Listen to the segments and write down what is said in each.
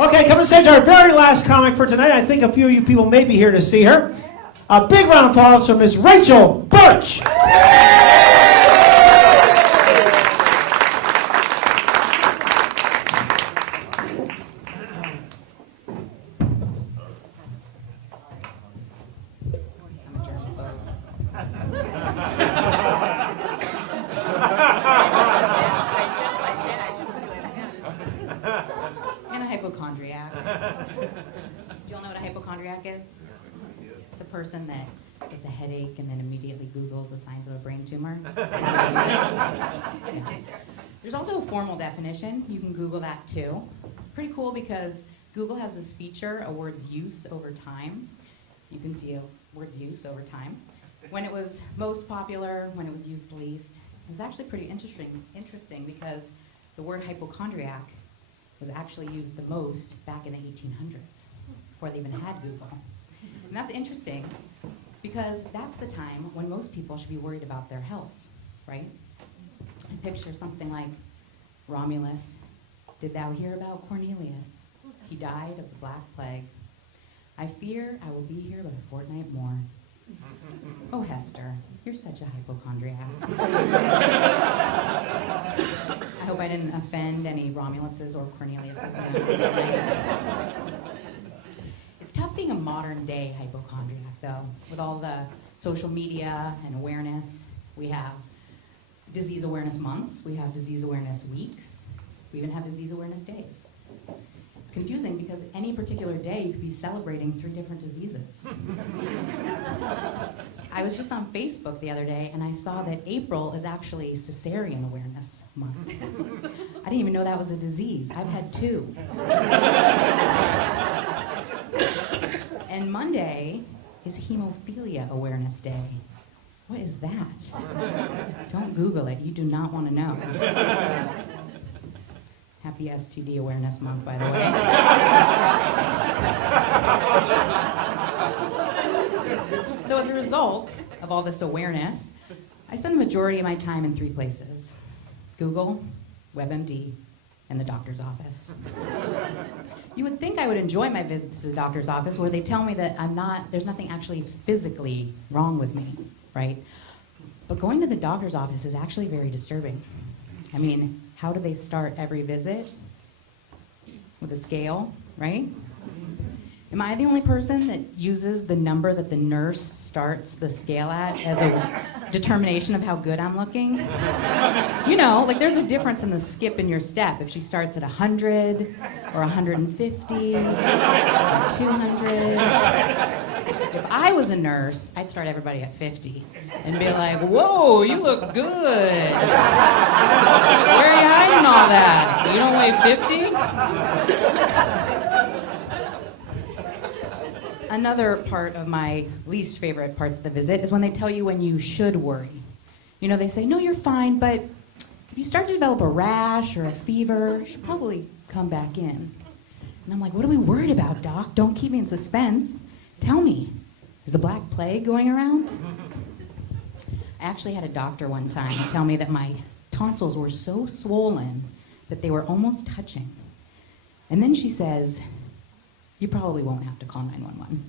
Okay, come and stage our very last comic for tonight. I think a few of you people may be here to see her. A big round of applause for Miss Rachel Burch. And a hypochondriac. Do y'all know what a hypochondriac is? It's a person that gets a headache and then immediately Googles the signs of a brain tumor. There's also a formal definition. You can Google that too. Pretty cool because Google has this feature, a word's use over time. You can see a word's use over time. When it was most popular, when it was used least, it was actually pretty interesting because the word hypochondriac was actually used the most back in the 1800s, before they even had Google. And that's interesting because that's the time when most people should be worried about their health, right? Picture something like, Romulus, did thou hear about Cornelius? He died of the Black Plague. I fear I will be here but a fortnight more. Oh, Hester, you're such a hypochondriac. I hope I didn't offend any Romuluses or Corneliuses. It's tough being a modern day hypochondriac, though, with all the social media and awareness. We have disease awareness months, we have disease awareness weeks, we even have disease awareness days. It's confusing because any particular day you could be celebrating 3 different diseases. I was just on Facebook the other day and I saw that April is actually Cesarean Awareness Month. I didn't even know that was a disease. I've had 2. And Monday is Hemophilia Awareness Day. What is that? Don't Google it. You do not want to know. Happy STD Awareness Month, by the way. So as a result of all this awareness, I spend the majority of my time in 3 places: Google, WebMD, and the doctor's office. You would think I would enjoy my visits to the doctor's office where they tell me that there's nothing actually physically wrong with me, right? But going to the doctor's office is actually very disturbing. I mean, how do they start every visit? With a scale, right? Am I the only person that uses the number that the nurse starts the scale at as a determination of how good I'm looking? You know, like there's a difference in the skip in your step if she starts at 100 or 150 or 200. If I was a nurse, I'd start everybody at 50 and be like, whoa, you look good. Where are you hiding all that? You don't weigh 50? Another part of my least favorite parts of the visit is when they tell you when you should worry. You know, they say, no, you're fine, but if you start to develop a rash or a fever, you should probably come back in. And I'm like, what are we worried about, Doc? Don't keep me in suspense. Tell me, is the Black Plague going around? I actually had a doctor one time tell me that my tonsils were so swollen that they were almost touching. And then she says, you probably won't have to call 911.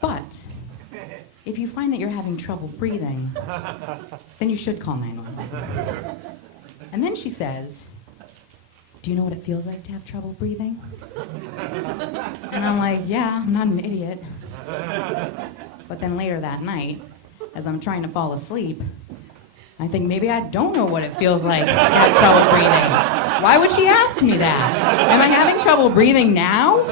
But if you find that you're having trouble breathing, then you should call 911. And then she says, do you know what it feels like to have trouble breathing? And I'm like, yeah, I'm not an idiot. But then later that night, as I'm trying to fall asleep, I think maybe I don't know what it feels like to have trouble breathing. Why would she ask me that? Am I having trouble breathing now?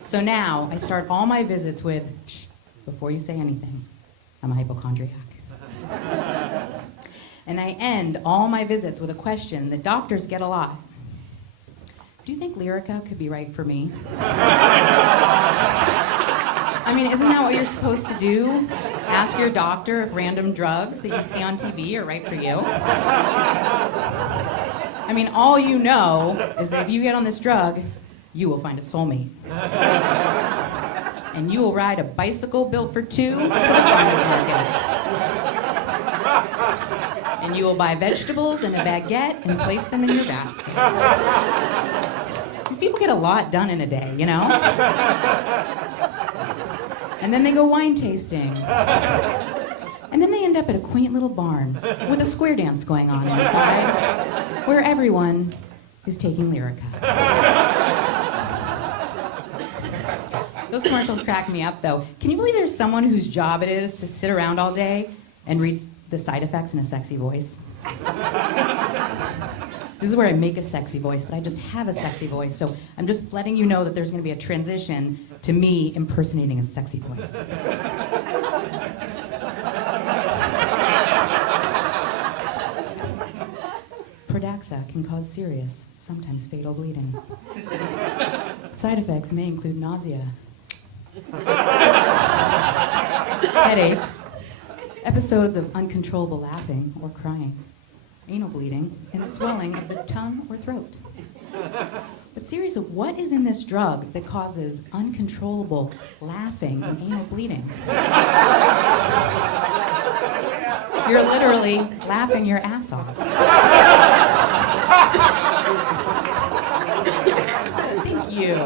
So now I start all my visits with, shh, before you say anything, I'm a hypochondriac. And I end all my visits with a question that doctors get a lot. Do you think Lyrica could be right for me? I mean, isn't that what you're supposed to do? Ask your doctor if random drugs that you see on TV are right for you. I mean, all you know is that if you get on this drug, you will find a soulmate. And you will ride a bicycle built for 2 to the farmer's market. And you will buy vegetables and a baguette and place them in your basket. These people get a lot done in a day, you know? And then they go wine tasting. And then they end up at a quaint little barn with a square dance going on inside, where everyone is taking Lyrica. Those commercials crack me up, though. Can you believe there's someone whose job it is to sit around all day and read the side effects in a sexy voice? This is where I make a sexy voice, but I just have a sexy voice, so I'm just letting you know that there's going to be a transition to me impersonating a sexy voice. Pradaxa can cause serious, sometimes fatal bleeding. Side effects may include nausea, headaches, episodes of uncontrollable laughing or crying, anal bleeding, and swelling of the tongue or throat. But seriously, what is in this drug that causes uncontrollable laughing and anal bleeding? You're literally laughing your ass off. Thank you.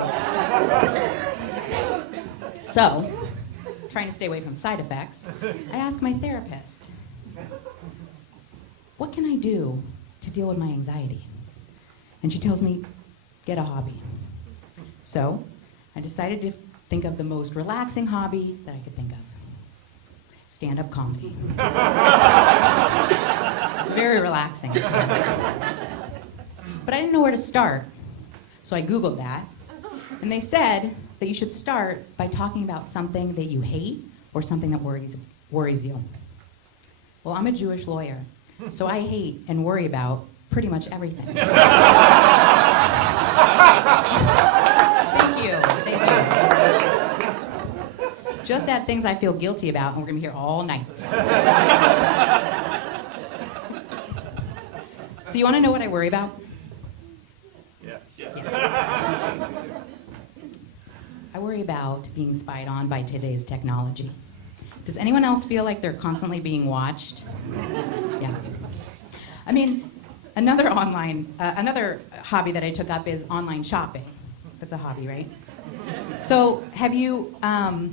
So, trying to stay away from side effects, I asked my therapist, what can I do to deal with my anxiety? And she tells me, get a hobby. So, I decided to think of the most relaxing hobby that I could think of. Stand-up comedy. It's very relaxing. But I didn't know where to start, so I Googled that. And they said that you should start by talking about something that you hate or something that worries you. Well, I'm a Jewish lawyer, so I hate and worry about pretty much everything. Thank you. Just add things I feel guilty about, and we're going to be here all night. So you want to know what I worry about? Yes. I worry about being spied on by today's technology. Does anyone else feel like they're constantly being watched? Yeah. I mean, another hobby that I took up is online shopping. That's a hobby, right? So have you ever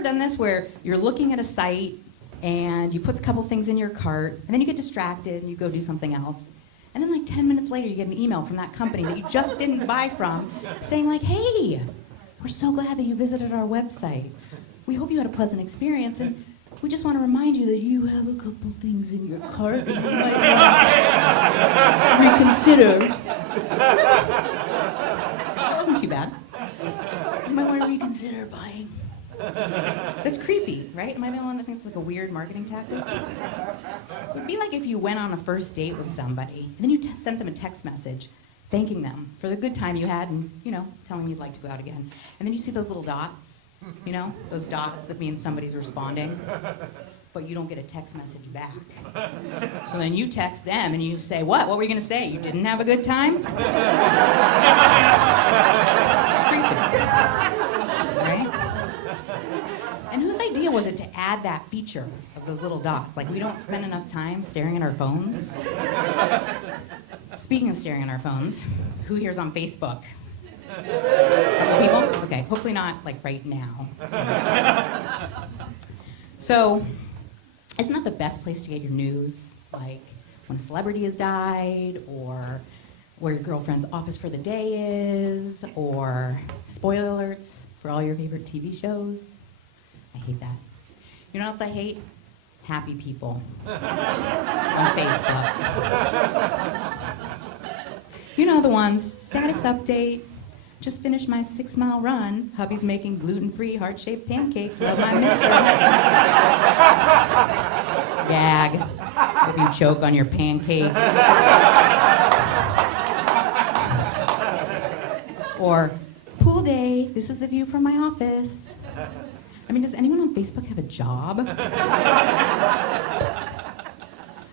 done this where you're looking at a site and you put a couple things in your cart and then you get distracted and you go do something else? And then like 10 minutes later, you get an email from that company that you just didn't buy from saying like, hey, we're so glad that you visited our website. We hope you had a pleasant experience, and we just want to remind you that you have a couple things in your cart that you might want to reconsider. That wasn't too bad. You might want to reconsider buying. That's creepy, right? Am I the only one that thinks it's like a weird marketing tactic? It would be like if you went on a first date with somebody, and then you sent them a text message thanking them for the good time you had and, telling them you'd like to go out again. And then you see those little dots, those dots that mean somebody's responding, but you don't get a text message back. So then you text them and you say, what? What were you going to say? You didn't have a good time? It's creepy. Right? And whose idea was it to add that feature of those little dots? Like, we don't spend enough time staring at our phones. Speaking of staring at our phones, who here's on Facebook? Couple people? Okay, hopefully not like right now. So, isn't that the best place to get your news? Like when a celebrity has died, or where your girlfriend's office for the day is, or spoiler alerts for all your favorite TV shows? I hate that. You know what else I hate? Happy people on Facebook. You know the ones, status update, just finished my 6-mile run. Hubby's making gluten-free, heart-shaped pancakes. Love my mister. Gag. Hope you choke on your pancakes. Or, pool day, this is the view from my office. I mean, does anyone on Facebook have a job?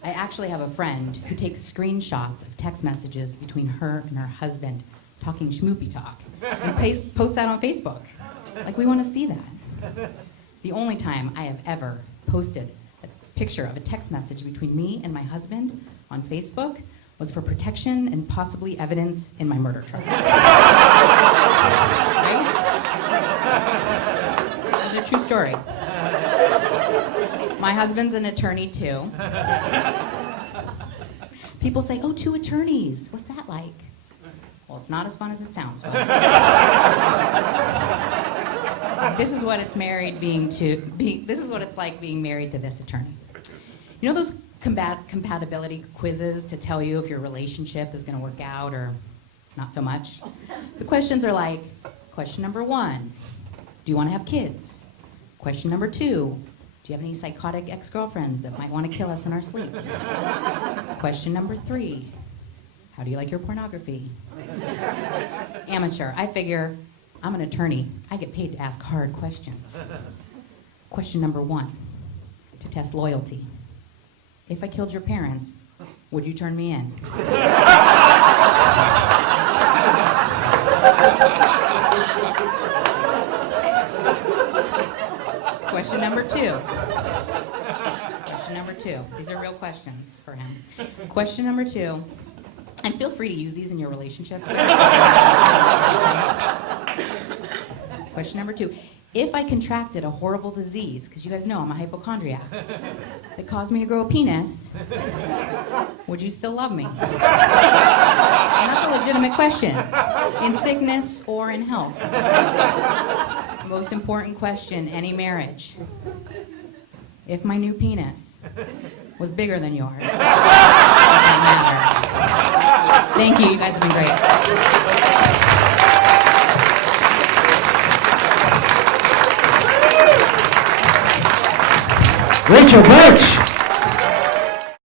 I actually have a friend who takes screenshots of text messages between her and her husband talking schmoopy talk and post that on Facebook. Like, we want to see that. The only time I have ever posted picture of a text message between me and my husband on Facebook was for protection and possibly evidence in my murder trial. Right? It's a true story. My husband's an attorney too. People say, oh, 2 attorneys. What's that like? Well, it's not as fun as it sounds. This is what it's this is what it's like being married to this attorney. You know those compatibility quizzes to tell you if your relationship is going to work out or not so much? The questions are like, question number 1, do you want to have kids? Question number 2, do you have any psychotic ex-girlfriends that might want to kill us in our sleep? Question number 3, how do you like your pornography? Amateur. I figure I'm an attorney. I get paid to ask hard questions. Question number 1, to test loyalty. If I killed your parents, would you turn me in? Question number 2. Question number 2. These are real questions for him. Question number 2. And feel free to use these in your relationships. Question number 2. If I contracted a horrible disease, because you guys know I'm a hypochondriac, that caused me to grow a penis, would you still love me? And that's a legitimate question, in sickness or in health. Most important question, any marriage. If my new penis was bigger than yours, it doesn't matter. Thank you, you guys have been great. Rachel Burch.